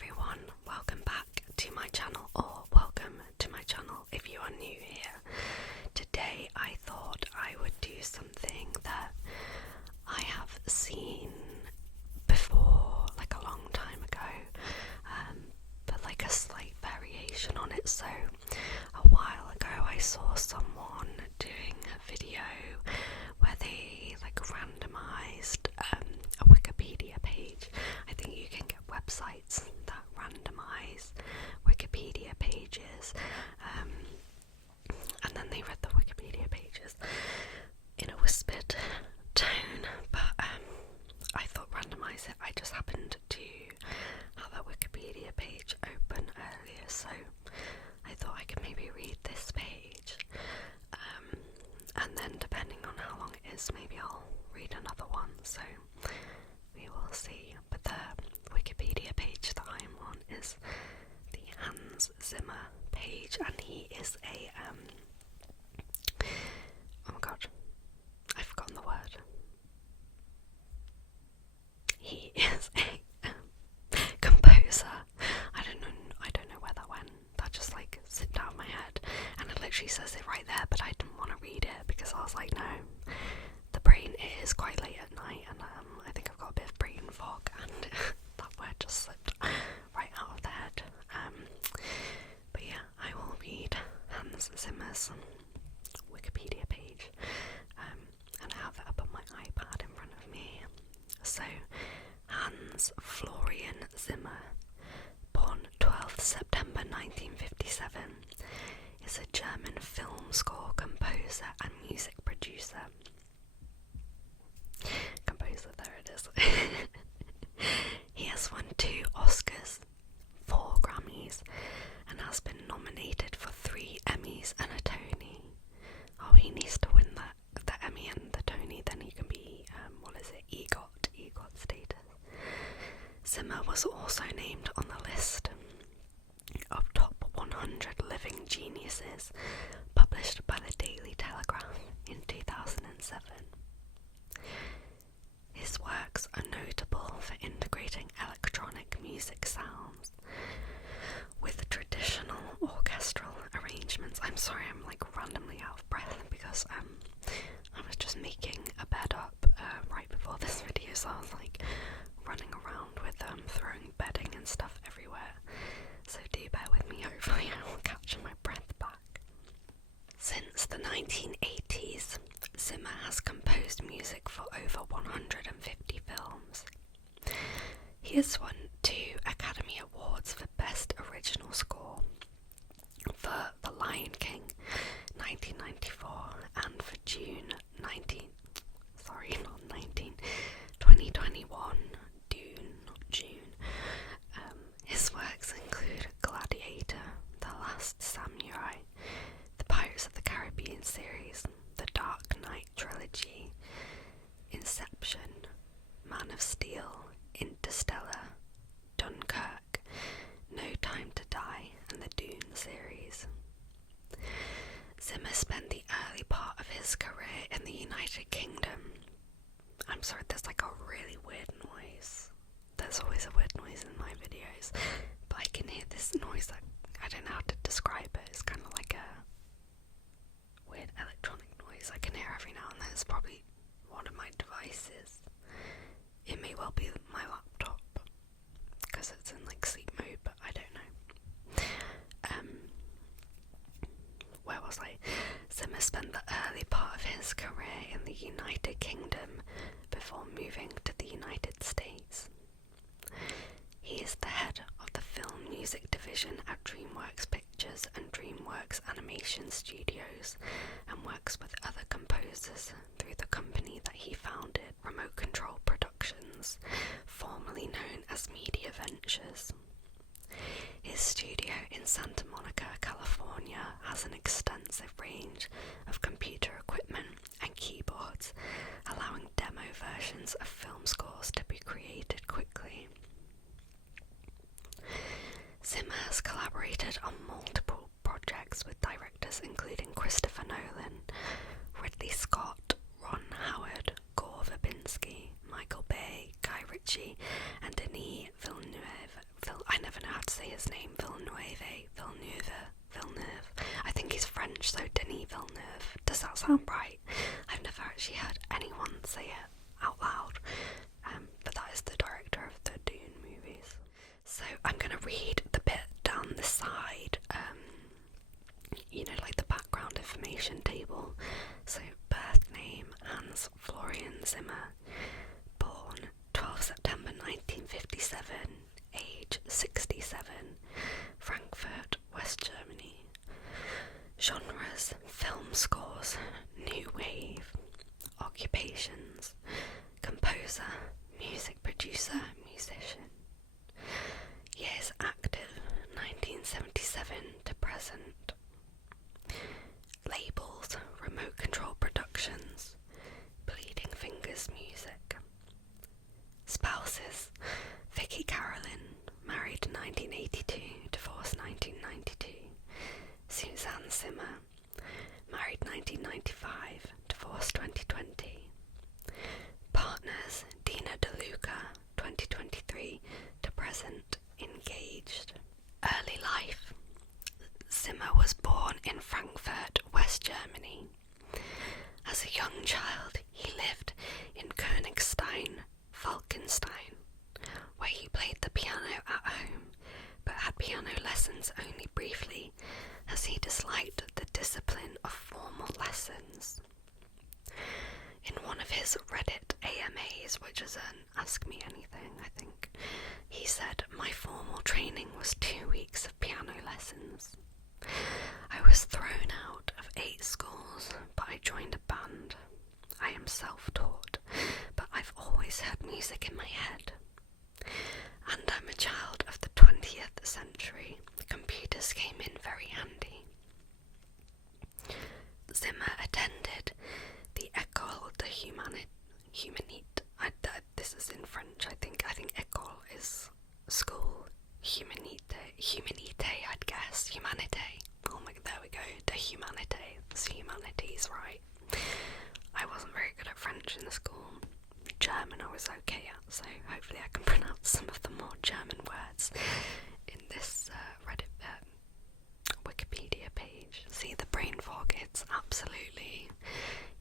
everyone, welcome back to my channel, or welcome to my channel if you are new here. Today I thought I would do something that I have seen before, like a long time ago, but like a slight variation on it. So a while ago I saw someone doing a video where they like randomized a Wikipedia page. I think you can get websites that randomize Wikipedia pages, and then they read the Wikipedia pages in a whispered tone, but I thought randomize it. I just happened to have a Wikipedia page open earlier, so I thought I could maybe read this page, and then depending on how long it is, maybe I'll read another one, so we will see. But the Wikipedia page that I am on is the Hans Zimmer page, and he is a oh my god, I've forgotten the word. He is a composer. I don't know where that went. That just like slipped out of my head, and it literally says it right there, but I didn't want to read it because I was like, no, the brain, it is quite late at night, and I think I've got a bit of brain fog, and that word just slipped right out of the head. But yeah, I will read Hans Zimmer's Wikipedia page, and I have it up on my iPad in front of me. So, Hans Florian Zimmer, born 12th September 1957, is a German film score composer and music producer. Composer, there it is. He has won 2 Oscars, 4 Grammys, and has been nominated for 3 Emmys and a Tony. Oh, he needs to win the Emmy and the Tony, then he can be, EGOT status. Zimmer was also named on the list of top 100 living geniuses published by the Daily Telegraph in 2007. His works are notable for integrating electronic music sounds with traditional orchestral arrangements. I'm sorry, I'm like randomly out of breath because I was just making a bed up right before this video, so I was like running around with throwing bedding and stuff everywhere. So do bear with me, hopefully I will capture my breath back. Since the 1980s, Zimmer has composed music for over 150 films. He has won 2 Academy Awards for Best Original Score for The Lion King 1994 and for 2021 June. His works include Gladiator, The Last Samurai, the Pirates of the Caribbean series, the Dark Knight trilogy, Inception, Man of Steel, Interstellar, Dunkirk, No Time to Die, and the Dune series. Zimmer spent the early part of his career in the United Kingdom. I'm sorry, there's like a really weird noise. There's always a weird noise in my videos, but I can hear this noise that I don't know how to describe it. It's kind of like a weird electronic noise I can hear every now and then. It's probably one of my devices. It may well be my laptop because it's in like sleep mode, but I don't know. Where was I? Zimmer spent the early part of his career in the United Kingdom before moving to the United States. He is the head of the film music division at DreamWorks Pictures and DreamWorks Animation Studios, and works with other composers through the company that he founded, Remote Control Productions, formerly known as Media Ventures. His studio in Santa Monica, California, has an extensive range of computer equipment and keyboards, allowing demo versions of film scores to be created quickly. Zimmer has collaborated on multiple projects with directors including Christopher Nolan, Ridley Scott, Ron Howard, Gore Verbinski, Michael Bay, Guy Ritchie, and Denis Villeneuve. I never his name, Villeneuve. I think he's French, so Denis Villeneuve. Does that sound right? I've never actually heard anyone say it out loud, but that is the director of the Dune movies. So I'm going to read the bit down the side, like the background information table. So birth name, Hans Florian Zimmer, born 12 September 1957, age 67, Frankfurt, West Germany. Genres, film scores, new wave. Occupations, composer, music producer, musician. Years active, 1977 to present. Labels, Remote Control Productions, Bleeding Fingers Music. Spouses, Vicky Carolyn, married 1982, divorced 1992. Suzanne Zimmer, married 1995, divorced 2020. Partners, Dina DeLuca, 2023 to present, engaged. Early life. Zimmer was born in Frankfurt, West Germany. As a young child, he lived in Königstein, Falkenstein, where he played the piano at home, but had piano lessons only briefly, as he disliked the discipline of formal lessons. In one of his Reddit AMAs, which is an Ask Me Anything, I think, he said, "My formal training was 2 weeks of piano lessons. I was thrown out of 8 schools, but I joined a band. I am self-taught, but I've always had music in my head. And I'm a child of the 20th century. Computers came in very handy." Zimmer attended the École de Humanité. This is in French, I think. École is school. Humanité, I'd guess. Humanité. Oh my, there we go. De Humanité. It's humanities, right? I wasn't very good at French in the school. German I was okay at, so hopefully I can pronounce some of the more German words in this Reddit Wikipedia page. See, the brain fog, it's absolutely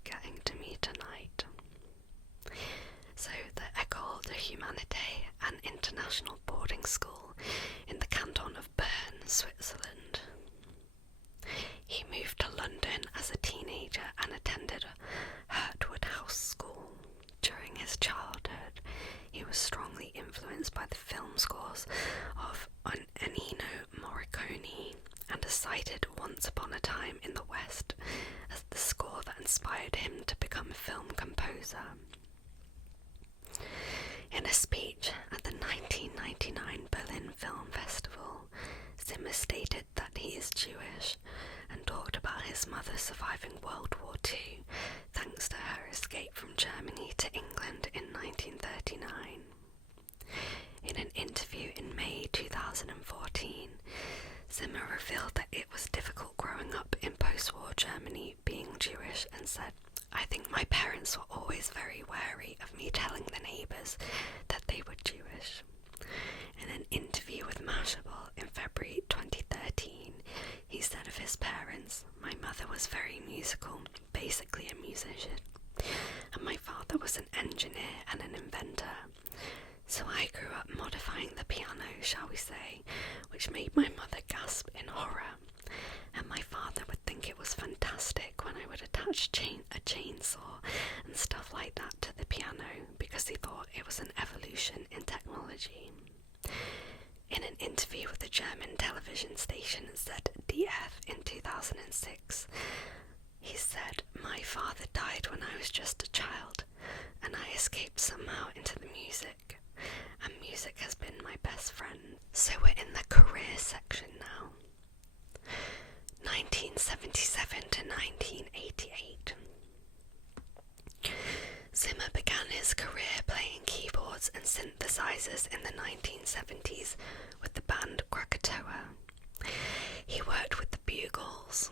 getting to me tonight. So the École de Humanité, an international boarding school in the canton of Bern, Switzerland. He moved to London as a teenager and attended Hurtwood House School. During his childhood, he was strongly influenced by the film scores of Ennio Morricone and is cited Once Upon a Time in the West as the score that inspired him to become a film composer. In a speech at the 1999 Berlin Film Festival, Zimmer stated that he is Jewish and talked about his mother surviving World War II thanks to her escape from Germany to England in 1939. In an interview in May 2014, Zimmer revealed that it was difficult growing up in post-war Germany being Jewish and said, "I think my parents were always very wary of me telling the neighbours that they were Jewish." In an interview with Mashable in February 2013, he said of his parents, "My mother was very musical, basically a musician, and my father was an engineer and an inventor. So I grew up modifying the piano, shall we say, which made my mother gasp in horror, and my father would think it was fantastic when I would attach a chainsaw and stuff like that to the piano because he thought it was an evolution in technology." In an interview with the German television station ZDF in 2006, he said, "My father died when I was just a child, and I escaped somehow into the music, and music has been my best friend." So we're in the career section now. 1977 to 1988. Zimmer began his career playing keyboards and synthesizers in the 1970s with the band Krakatoa. He worked with the Bugles,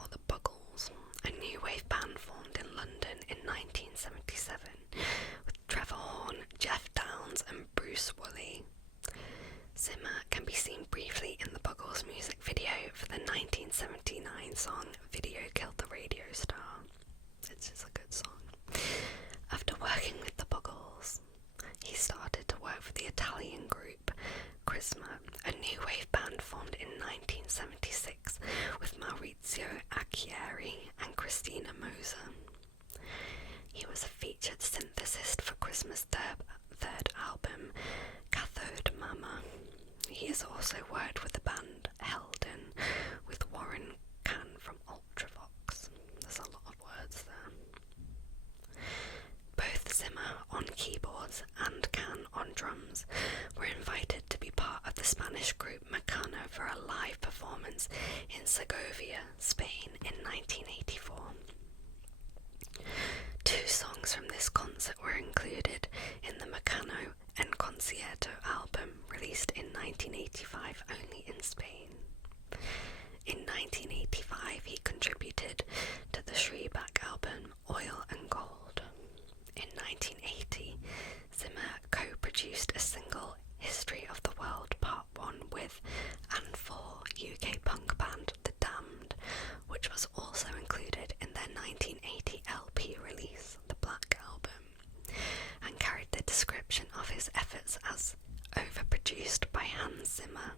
or the Buggles, a new wave band formed in London in 1977 with Trevor Horn, Jeff Downes and Bruce Woolley. Zimmer can be seen briefly in the Buggles music video for the 1979 song Video Killed the Radio Star. It's just a good song. After working with the Buggles, he started to work for the Italian group Crisma, a new wave band formed in 1976 with Maurizio Acchieri and Christina Moser. He was a featured synthesist for Crisma's third album, Cathode Mama. He has also worked with the band Helden with Warren Can from Ultravox. There's a lot of words there. Both Zimmer on keyboards and Can on drums were invited to be part of the Spanish group Mecano for a live performance in Segovia, Spain in 1984. Two songs from this concert were included in the Mecano and Concierto album released in 1985 only in Spain. In 1985 he contributed to the Shreback album Oil and Gold. In 1980, Zimmer co-produced a single, History of the World Part 1 with and for UK punk band The Damned, which was also included in their 1980 LP release, The Black Album, and carried the description of his efforts as overproduced by Hans Zimmer.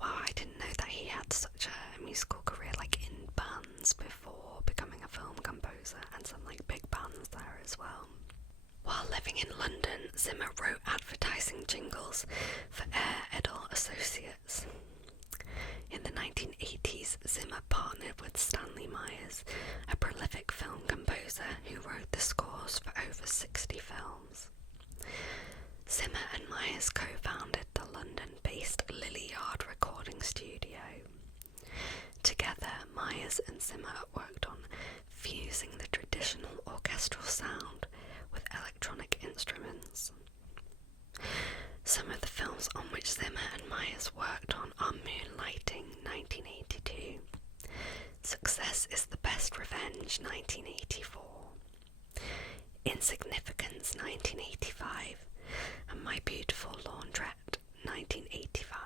Wow, I didn't know that he had such a musical career in bands before becoming a film composer, and some big bands there as well. While living in London, Zimmer wrote advertising jingles for Air Edel Associates. In the 1980s, Zimmer partnered with Stanley Myers, a prolific film composer who wrote the scores for over 60 films. Zimmer and Myers co-founded the London-based Lily Yard recording studio. Together, Myers and Zimmer worked on fusing the traditional orchestral sound with electronic instruments. Some of the films on which Zimmer and Myers worked on are Moonlighting, 1982, Success is the Best Revenge, 1984, Insignificance, 1985, and My Beautiful Laundrette, 1985.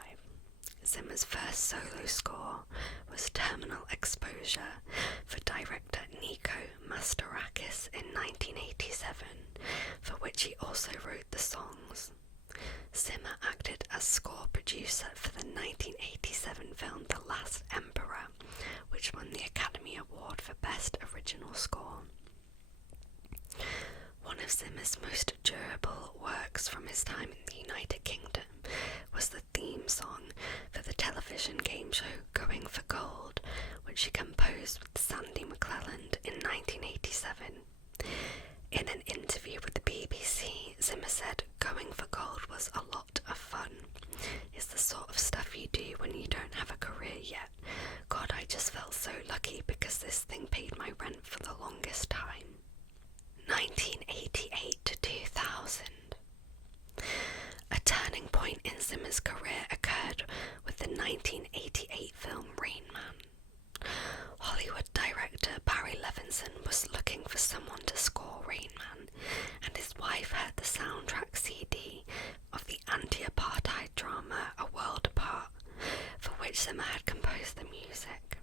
Zimmer's first solo score was Terminal Exposure for director Nico Mastorakis in 1987, for which he also wrote the songs. Zimmer acted as score producer for the 1987 film The Last Emperor, which won the Academy Award for Best Original Score. One of Zimmer's most durable works from his time in the United Kingdom was the theme song for the television game show Going for Gold, which he composed with Sandy McClelland in 1987. In an interview with the BBC, Zimmer said, "Going for Gold was a lot of fun. It's the sort of stuff you do when you don't have a career yet. God, I just felt so lucky because this thing paid my rent for the longest time." 1988 to 2000. A turning point in Zimmer's career occurred with the 1988 film Rain Man. Hollywood director Barry Levinson was looking for someone to score Rain Man, and his wife heard the soundtrack CD of the anti-apartheid drama A World Apart, for which Zimmer had composed the music.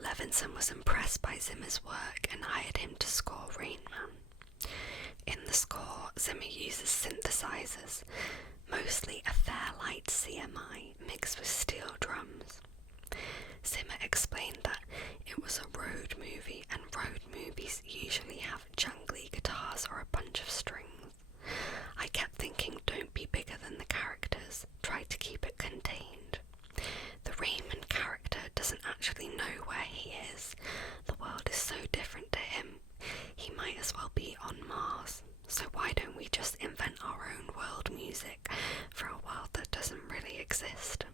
Levinson was impressed by Zimmer's work and hired him to score Rain Man. In the score, Zimmer uses synthesizers, mostly a Fairlight CMI mixed with steel drums. Zimmer explained that it was a road movie, and road movies usually have jungly guitars or a bunch of strings. I kept thinking, don't be bigger than the characters, try to keep it contained. The Raymond character doesn't actually know where he is. The world is so different to him. He might as well be on Mars. So why don't we just invent our own world music for a world that doesn't really exist?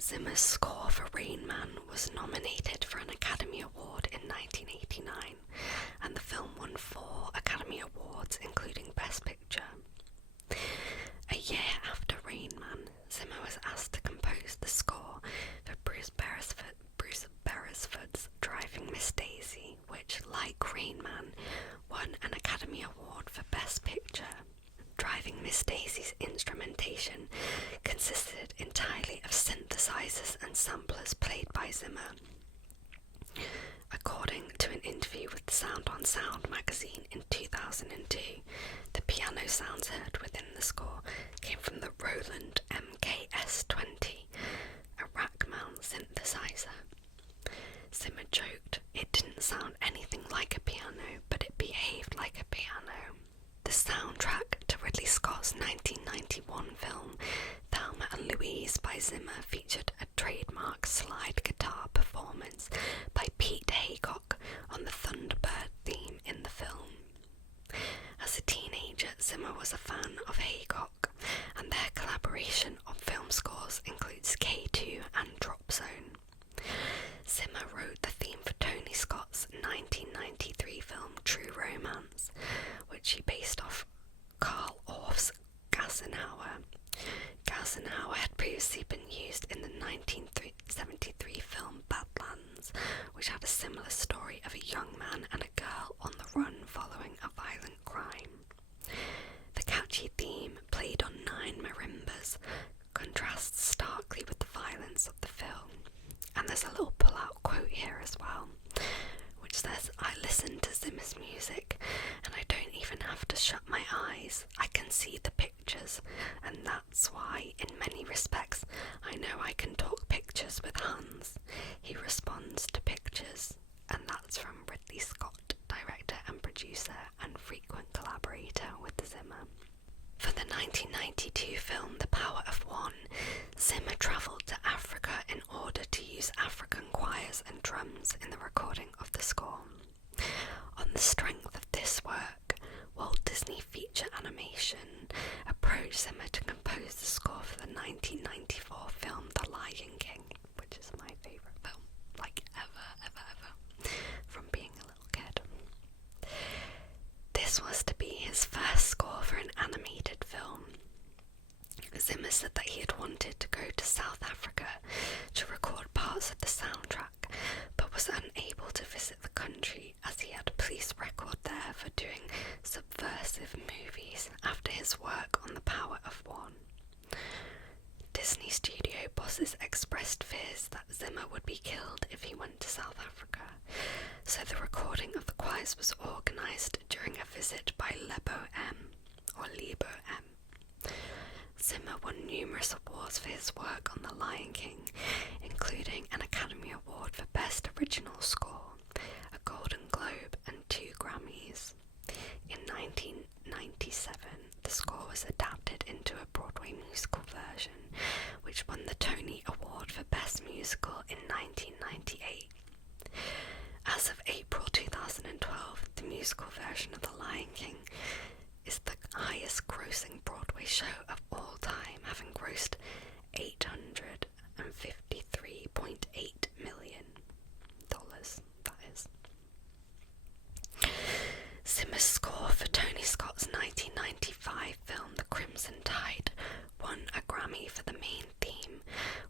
Zimmer's score for Rain Man was nominated for an Academy Award in 1989, and the film won 4 Academy Awards, including Best Picture. A year after Rain Man, Zimmer was asked to compose the score for Bruce Beresford's Driving Miss Daisy, which, like Rain Man, won an Academy Award for Best Picture. Driving Miss Daisy's Zimmer featured a trademark slide guitar performance by Pete Haycock on the Thunderbird theme in the film. As a teenager, Zimmer was a fan of Haycock, and their collaboration on film scores includes K2 and Drop Zone. Zimmer wrote the theme for Tony Scott's 1993 film True Romance, which he based off Carl Orff's Gassenhauer. Gassenhauer had previously been used in the 1973 film Badlands, which had a similar story of a young man and a girl on the run following a violent crime. The catchy theme, played on 9 marimbas, contrasts starkly with the violence of the film. And there's a little pull-out quote here as well, which says, "I listen to Zimmer's music, and I don't even have to shut my eyes. I can see the pictures, and that's why, in many respects, I know I can talk pictures with Hans. He responds to pictures." And that's from Ridley Scott, director and producer, and frequent collaborator with Zimmer. For the 1992 film The Power of One, Zimmer travelled to Africa in order to use African choirs and drums in the recording of the score. On the strength of this work, Walt Disney Feature Animation approached Zimmer to compose the score for the 1994 film The Lion King, which is my favourite film, like ever, from being a little kid. This was to be his first score for an animated film. Zimmer said that he had wanted to go to South Africa to record parts of the soundtrack, but was unable to visit the country as he had a police record there for doing subversive movies after his work on The Power of One. Disney studio bosses expressed fears that Zimmer would be killed if he went to South Africa, so the recording of the choirs was organised during a visit by Lebo M. Zimmer won numerous awards for his work on The Lion King, including an Academy Award for Best Original Score, a Golden Globe, and 2 Grammys. In 1997, the score was adapted into a Broadway musical version, which won the Tony Award for Best Musical in 1998. As of April 2012, the musical version of The Lion King is the highest grossing Broadway show of all time, having grossed $853.8 million. That is. Zimmer's score for Tony Scott's 1995 film The Crimson Tide won a Grammy for the main theme,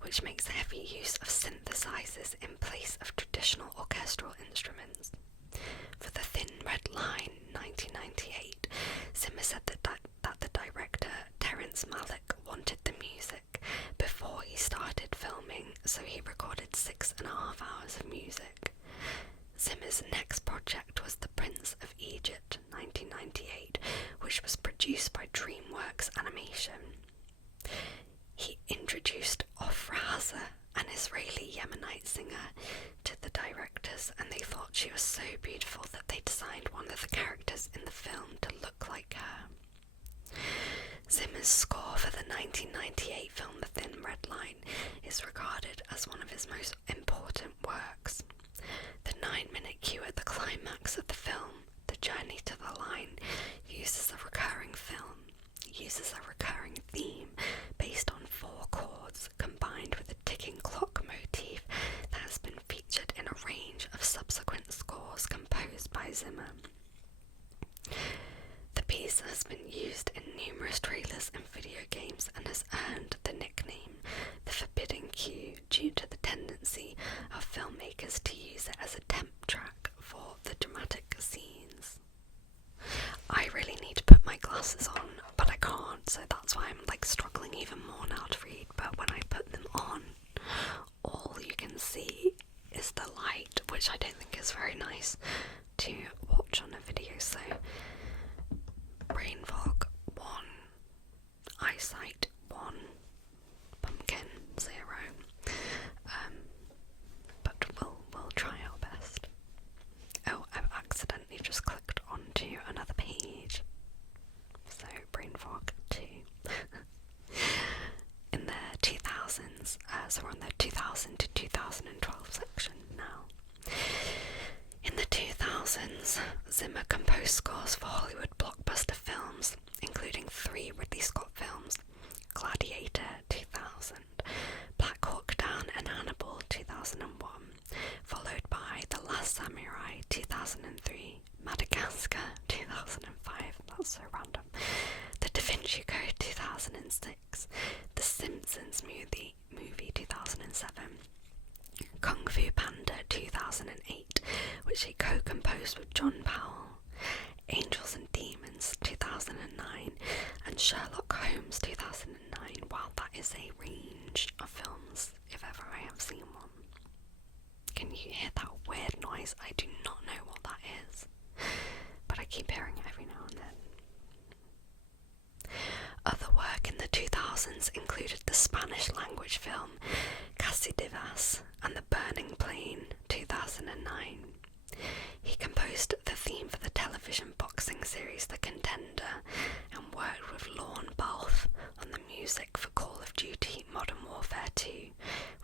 which makes heavy use of synthesizers in place of traditional orchestral instruments. For The Thin Red Line, 1998, Zimmer said that the director, Terrence Malick, wanted the music before he started filming, so he recorded 6.5 hours of music. Zimmer's next project was The Prince of Egypt, 1998, which was produced by DreamWorks Animation. He introduced Ofra Haza, an Israeli Yemenite singer, to the directors, and they thought she was so beautiful that they designed one of the characters in the film to look like her. Zimmer's score for the 1998 film The Thin Red Line is regarded as one of his most important works. The 9-minute cue at the climax of the film, The Journey to the Line, uses a recurring theme based on 4 chords combined with a ticking clock motif that has been featured in a range of subsequent scores composed by Zimmer. The piece has been used in numerous trailers and video games and has earned the nickname The Forbidden Cue due to the tendency of filmmakers to use it as a temp track for the dramatic scenes. I really need to put my glasses on, but I can't, so that's why I'm struggling even more now to read. But when I put them on, all you can see is the light, which I don't think is very nice to watch on a video. So brain fog 1, eyesight 1, pumpkin 0. But we'll try our best. Oh, I've accidentally just clicked onto another page. So brain fog 2. In the 2000s, 2000s, so we're on the 2000 to 2012 section now. In the 2000s, Zimmer composed scores for Hollywood blockbuster films, including 3 Ridley Scott films: Gladiator 2000, Black Hawk Down and Hannibal 2001, followed by The Last Samurai 2003, Madagascar 2005, that's so random, The Da Vinci Code 2006, The Simpsons movie 2007, Kung Fu Panda 2008, which he co-composed with John Powell, Angels and Demons 2009, and Sherlock Holmes 2009. Wow, that is a range of films, if ever I have seen one. Can you hear that weird noise? I do not know what that is, but I keep hearing it every now and then. Other work in the 2000s included the Spanish-language film Casi Divas and The Burning Plain 2009. He composed the theme for the television boxing series The Contender and worked with Lorne Balfe on the music for Call of Duty Modern Warfare 2,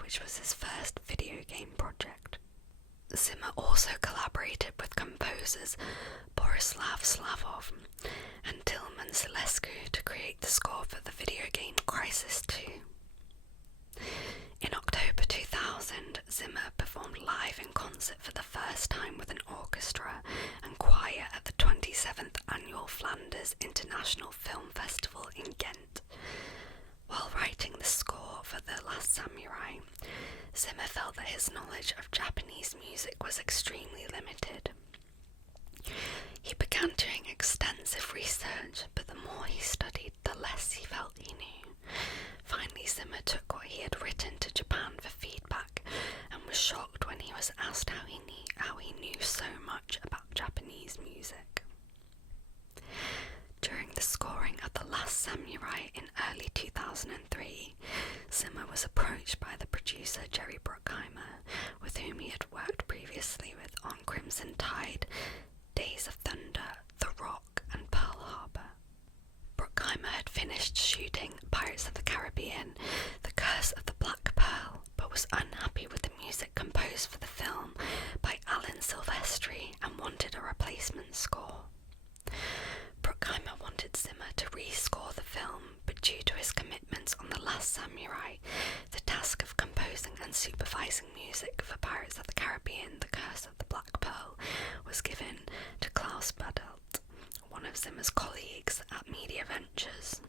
which was his first video game project. Zimmer also collaborated with composers Borislav Slavov and Tilman Silescu to create the score for the video game Crysis 2. In October 2000, Zimmer performed live in concert for the first time with an orchestra and choir at the 27th Annual Flanders International Film Festival in Ghent. While writing the score for The Last Samurai, Zimmer felt that his knowledge of Japanese music was extremely limited. He began doing extensive research, but the more he studied, the less he felt he knew. Finally, Zimmer took what he had written to Japan for feedback and was shocked when he was asked how he knew so much about Japanese music. During the scoring of The Last Samurai in early 2003, Zimmer was approached by the producer Jerry Bruckheimer, with whom he had worked previously with On Crimson Tide, Days of Thunder, The Rock, and Pearl Harbor. Bruckheimer had finished shooting Pirates of the Caribbean, The Curse of the Black Pearl, but was unhappy with the music composed for the film by Alan Silvestri and wanted a replacement score. Bruckheimer wanted Zimmer to rescore the film, but due to his commitments on The Last Samurai, the task of composing and supervising music for Pirates of the Caribbean, The Curse of the Black Pearl, was given to Klaus Badelt, one of Zimmer's colleagues at Media Ventures.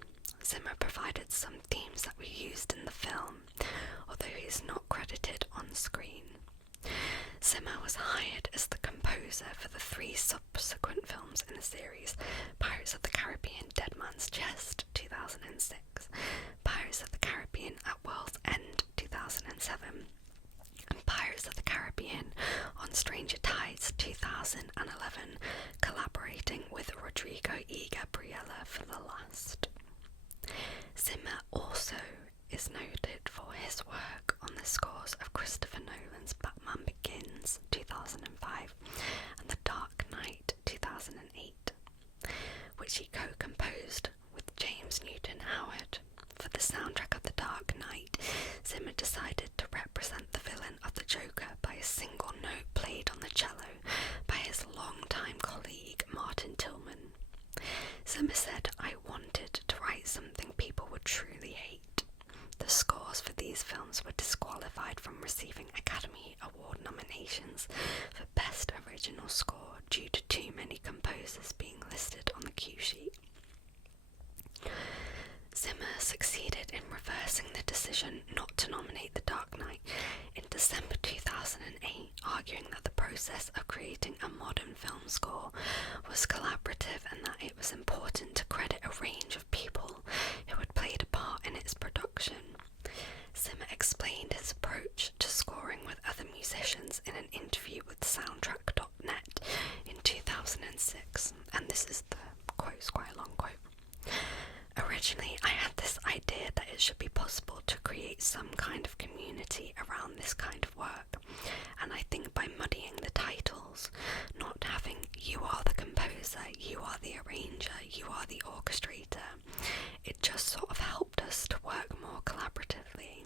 Zimmer provided some themes that were used in the film, although he is not credited on screen. Zimmer was hired as the composer for the 3 subsequent films in the series: Pirates of the Caribbean Dead Man's Chest 2006, Pirates of the Caribbean at World's End 2007, and Pirates of the Caribbean on Stranger Tides 2011, collaborating with Rodrigo E. Gabriela for the last. Zimmer also is noted for his work on the scores of Christopher Nolan's Batman Begins 2005 and The Dark Knight 2008, which he co-composed with James Newton Howard. For the soundtrack of The Dark Knight, Zimmer decided to represent the villain of the Joker by a single note played on the cello by his longtime colleague Martin Tillman. Zimmer said, "I wanted to write something people would truly hate." The scores for these films were disqualified from receiving Academy Award nominations for Best Original Score due to too many composers being listed on the cue sheet. Zimmer succeeded in reversing the decision not to nominate The Dark Knight in December 2008, arguing that the process of creating a modern film score was collaborative and that it was important to credit a range of people who had played a part in its production. Zimmer explained his approach to scoring with other musicians in an interview with Soundtrack.net in 2006, and this is the quote, it's quite a long quote. "Originally, I had this idea that it should be possible to create some kind of community around this kind of work, and I think by muddying the titles, not having you are the composer, you are the arranger, you are the orchestrator, it just sort of helped us to work more collaboratively."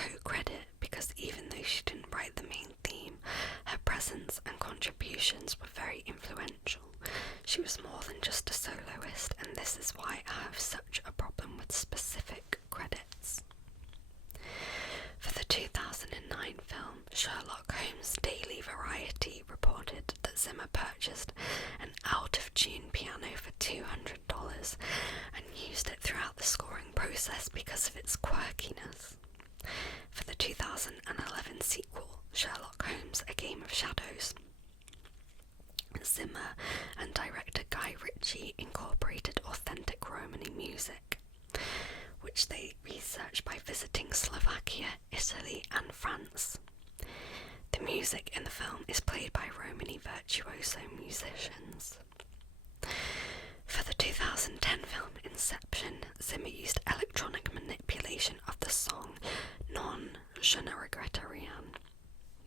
co-credit because even though she didn't write the main theme, her presence and contributions were very influential. She was more than just a soloist, and this is why I have such a problem with specific credits. For the 2009 film, Sherlock Holmes Daily Variety reported that Zimmer purchased an out-of-tune piano for $200 and used it throughout the scoring process because of its quirkiness. For the 2011 sequel, Sherlock Holmes A Game of Shadows, Zimmer and director Guy Ritchie incorporated authentic Romany music, which they researched by visiting Slovakia, Italy and France. The music in the film is played by Romany virtuoso musicians. For the 2010 film Inception, Zimmer used electronic manipulation of the song Non Je ne regrette rien.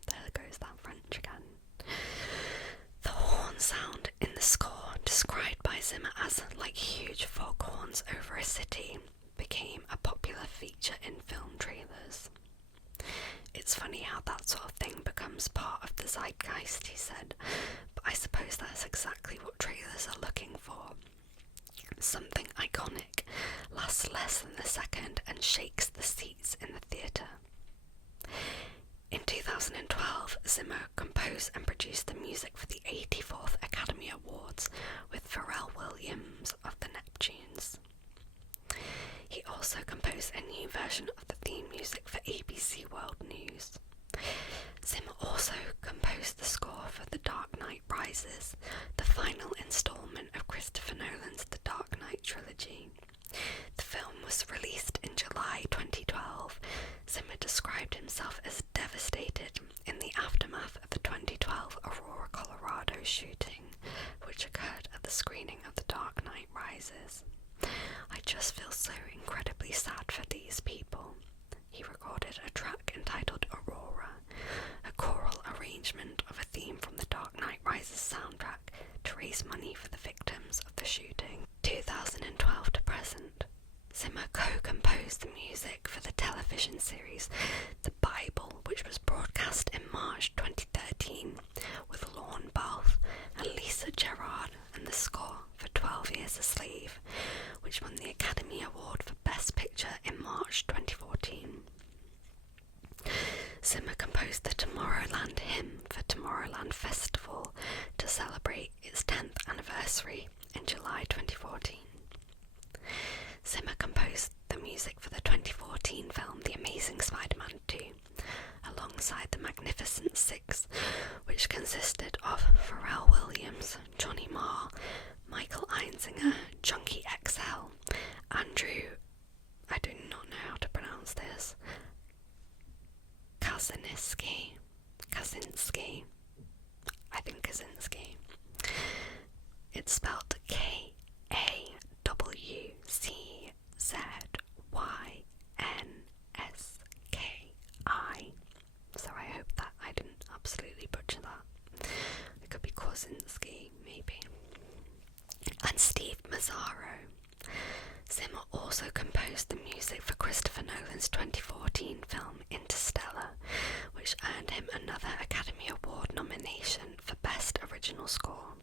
There goes that French again. The horn sound in the score, described by Zimmer as like huge foghorns over a city, became a popular feature in film trailers. It's funny how that sort of thing becomes part of the zeitgeist, he said, but I suppose that's exactly what trailers are looking for. Something iconic, lasts less than a second and shakes the seats in the theatre. In 2012, Zimmer composed and produced the music for the 84th Academy Awards with Pharrell Williams of the Neptunes. He also composed a new version of the theme music for ABC World News. Zimmer also composed the score for The Dark Knight Rises, the final installment of Christopher Nolan's The Dark Knight trilogy. The film was released in July 2012. Zimmer described himself as devastated in the aftermath of the 2012 Aurora, Colorado shooting, which occurred at the screening of The Dark Knight Rises. I just feel so incredibly sad for these people. He recorded a track entitled Aurora, a choral arrangement of a theme from the Dark Knight Rises soundtrack to raise money for the victims of the shooting. 2012 to present, Zimmer co-composed the music for the television series The Bible, which was broadcast in March 2013, with Lorne Balfe and Lisa Gerrard, and the score for 12 Years a Slave, which won the Academy Award for Best Picture in March 2014. Zimmer composed the Tomorrowland hymn for Tomorrowland Festival to celebrate its 10th anniversary in July 2014. Zimmer composed the music for the 2014 film The Amazing Spider-Man 2, alongside the Magnificent Six, which consisted of Pharrell Williams, Johnny Marr, Michael Einziger, Junkie XL, Andrew, I do not know how to pronounce this, Kaczynski, I think Kaczynski. It's spelled Kawczynski, so I hope that I didn't absolutely butcher that. It could be Kosinski, maybe. And Steve Mazzaro. Zimmer also composed the music for Christopher Nolan's 2014 film Interstellar, which earned him another Academy Award nomination for Best Original Score.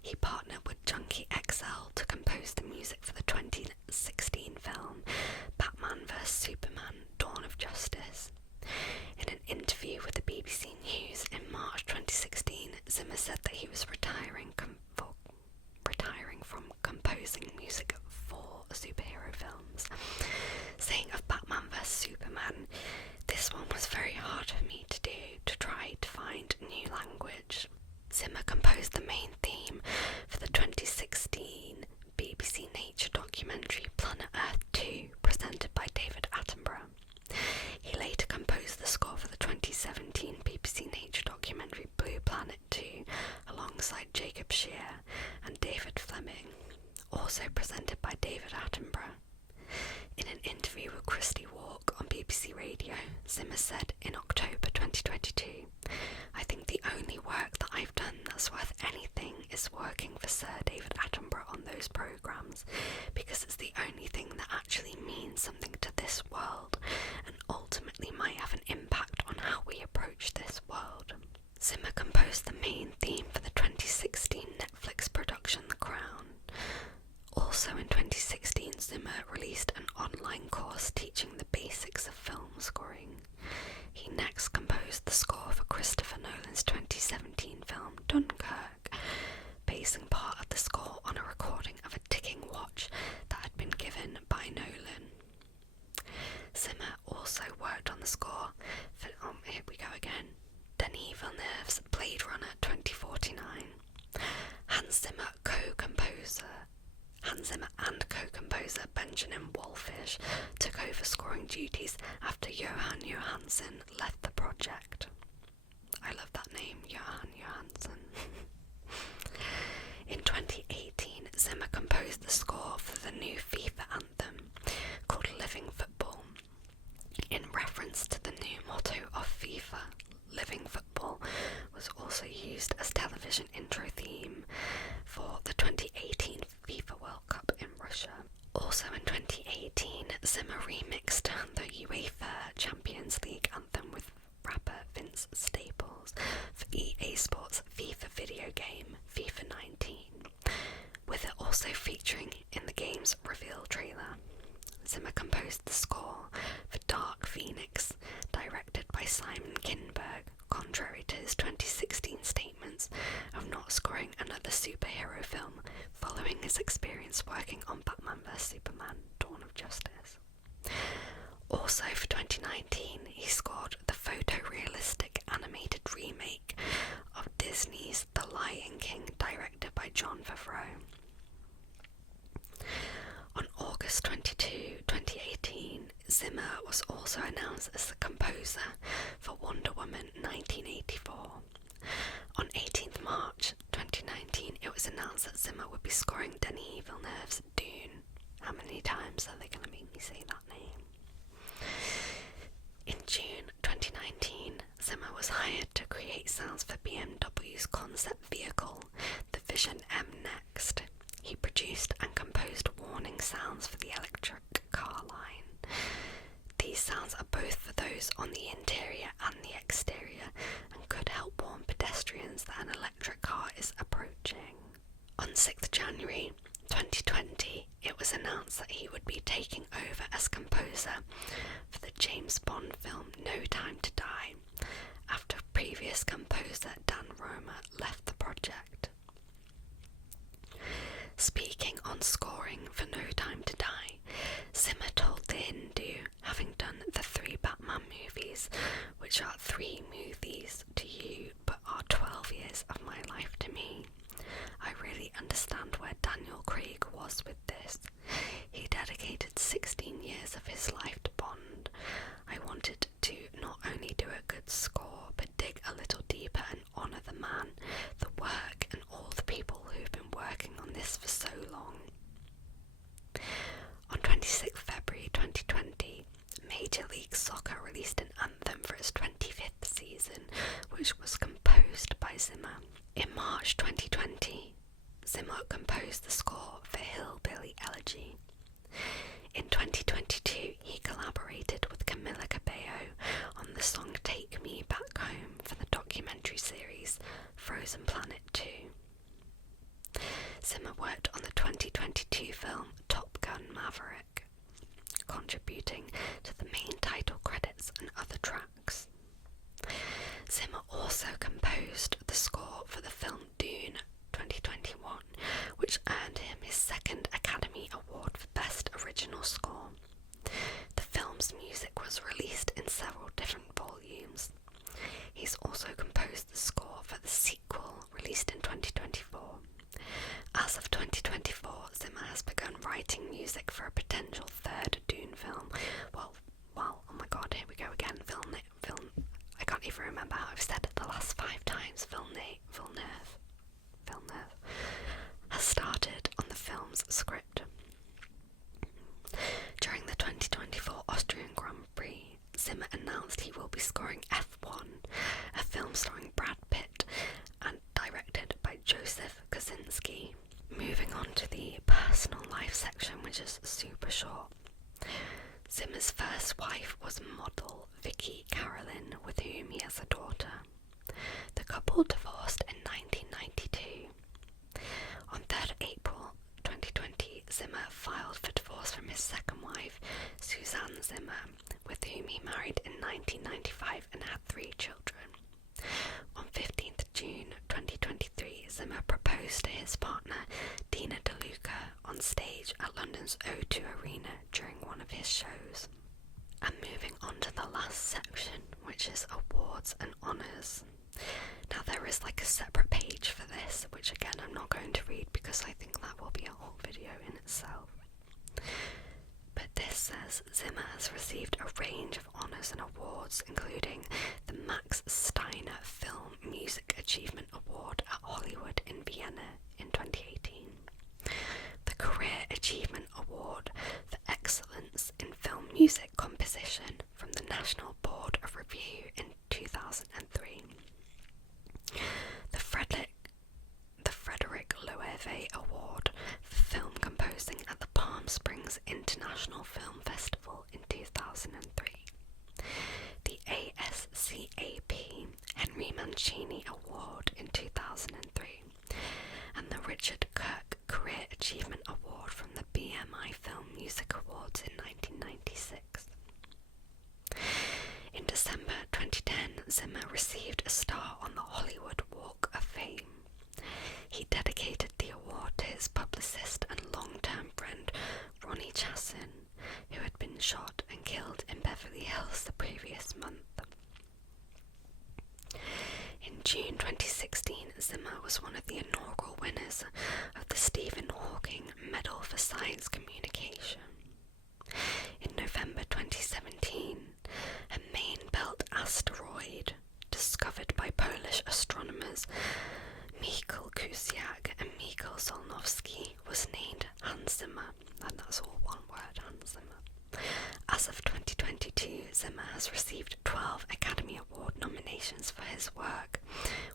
He partnered with Junkie XL to compose the music for the 2016 film Batman vs Superman: Dawn of Justice. In an interview with the BBC News in March 2016, Zimmer said that he was retiring from composing music for superhero films, saying of Batman vs Superman, "This one was very hard for me to do, to try to find new language." Zimmer composed the main theme for the 2016 BBC Nature documentary Planet Earth 2, presented by David Attenborough. He later composed the score for the 2017 BBC Nature documentary Blue Planet 2 alongside Jacob Shear and David Fleming, also presented by David Attenborough. In an interview with Christy Walk on BBC Radio, Zimmer said in October 2022, "I think the only work that I've done that's worth anything is working for Sir David Attenborough on those programmes, because it's the only thing that actually means something to this world and ultimately Christopher Nolan's 2017 film Dunkirk, basing part of the score on a recording of a ticking watch that had been given by Nolan. Zimmer also worked on the score for, here we go again, Denis Villeneuve's Blade Runner 2049. Hans Zimmer and co-composer Benjamin Wallfisch took over scoring duties after Johan Johansson left the project. I love that name, Johan Johansson. In 2018, Zimmer composed the score for the new FIFA anthem called Living Football, in reference to the new motto of FIFA. Living Football was also used as television intro theme for the 2018 FIFA World Cup in Russia. Also in 2018, Zimmer remixed the UEFA Champions League anthem with rapper Vince Staples for EA Sports FIFA video game FIFA 19, with it also featuring in the game's reveal trailer. Zimmer composed the score for Dark Phoenix, directed by Simon Kinberg, contrary to his 2016 statements of not scoring another superhero film following his experience working on Batman vs Superman: Dawn of Justice. Also for 2019, he scored the photorealistic animated remake of Disney's The Lion King, directed by Jon Favreau. On August 22, 2018, Zimmer was also announced as the composer for Wonder Woman 1984. On 18th March 2019, it was announced that Zimmer would be scoring Denis Villeneuve's Dune. How many times are they going to make me say that name? In June 2019, Zimmer was hired to create sounds for BMW's concept vehicle, the Vision M Next. He produced and composed warning sounds for the electric car line. These sounds are both for those on the interior and the exterior and could help warn pedestrians that an electric car is approaching. On 6th January 2020, it was announced that he would be taking over as composer for the James Bond film No Time to Die, after previous composer Dan Romer left the project. Speaking on scoring for No Time to Die, Zimmer told The Hindu, having done the 3 Batman movies, which are 3 movies to you but are 12 years of my life to me, I really understand where Daniel Craig was with this. He dedicated 16 years of his life to Bond. I wanted to not only do a good score, but dig a little deeper and honour the man, the work, and all the people who've been working on this for so long. On 26 February 2020, Major League Soccer released an anthem for its 25th season, which was composed by Zimmer. In March 2020, Zimmer composed the score for Hillbilly Elegy. In 2022, he collaborated with Camila Cabello on the song Take Me Back Home for the documentary series Frozen Planet 2. Zimmer worked on the 2022 film Top Gun Maverick, contributing to the main title credits and other tracks. Zimmer also composed the score for the film Dune 2021, which earned him his 2nd Academy Award for Best Original Score. The film's music was released in several different volumes. He's also composed the score for the sequel released in 2024. As of 2024, Zimmer has begun writing music for a potential 3rd Dune film. Well, oh my god, here we go again. I can't even remember how I've said it the last 5 times. Villeneuve has started on the film's script. During the 2024 Austrian Grand Prix, Zimmer announced he will be scoring F1, a film starring Brad Pitt and directed by Joseph Kosinski. Moving on to the personal life section, which is super short. Zimmer's first wife was model Wiki Carolyn, with whom he has a daughter. The couple divorced in 1992. On 3rd April 2020, Zimmer filed for divorce from his second wife, Suzanne Zimmer, with whom he married in 1995 and had 3 children. London's O2 Arena during one of his shows. And moving on to the last section, which is awards and honours. Now there is like a separate page for this, which again I'm not going to read because I think that will be a whole video in itself. But this says Zimmer has received a range of honours and awards, including the Max Steiner Film Music Achievement Award at Hollywood in Vienna in 2018, the Career Achievement Award for Excellence in Film Music Composition from the National Board of Review in 2003, the Frederick Loewe Award for Film Composing at the Palm Springs International Film Festival in 2003, the ASCAP Henry Mancini Award in 2003, and the Richard Kirk Career Achievement Award from the BMI Film Music Awards in 1996. In December 2010, Zimmer received a star on the Hollywood Walk of Fame. He dedicated the award to his publicist and long-term friend Ronnie Chassin, who had been shot and killed in Beverly Hills the previous month. In June 2016, Zimmer was one of the inaugural winners of the Stephen Hawking Medal for Science Communication. In November 2017, a main belt asteroid discovered by Polish astronomers Michał Kusiak and Michał Solnowski was named Hans Zimmer, and that's all one word, Hans Zimmer. As of 2022, Zimmer has received 12 Academy Award nominations for his work,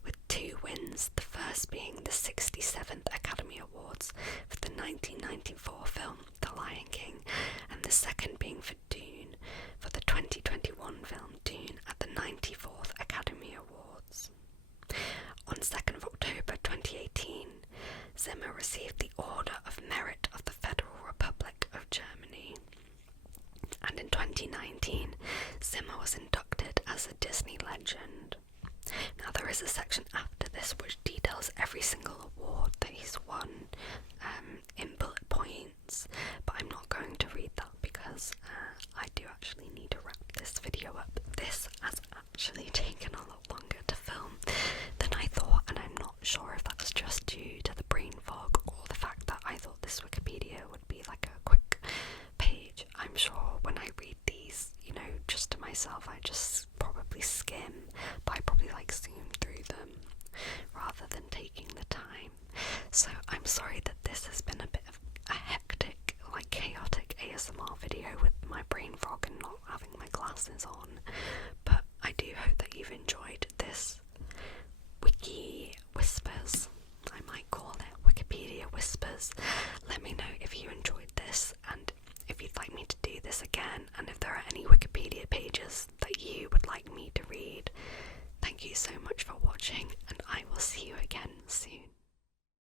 with 2 wins, the first being the 67th Academy Awards for the 1994 film The Lion King, and the second being for Dune, for the 2021 film Dune at the 94th Academy Awards. On 2nd of October 2018, Zimmer received the Order of Merit of the Federal Republic of Germany. And in 2019, Zimmer was inducted as a Disney legend. Now there is a section after this which details every single award that he's won in bullet points, but I'm not going to read that because I do actually need to wrap this video up. This has actually taken a lot longer to film than I thought, and I'm not sure if that's just due to the brain fog or the fact that I thought this Wikipedia would be like a quick page. I'm sure when I read these, just to myself, I just probably skim, but I probably zoom through them rather than taking the time. So I'm sorry that this has been a bit of a hectic, chaotic ASMR video with my brain fog and not having my glasses on, but I do hope that you've enjoyed this Wiki Whispers. I might call it Wikipedia Whispers. Let me know if you enjoyed this and if you'd like me to do this again, and if there are any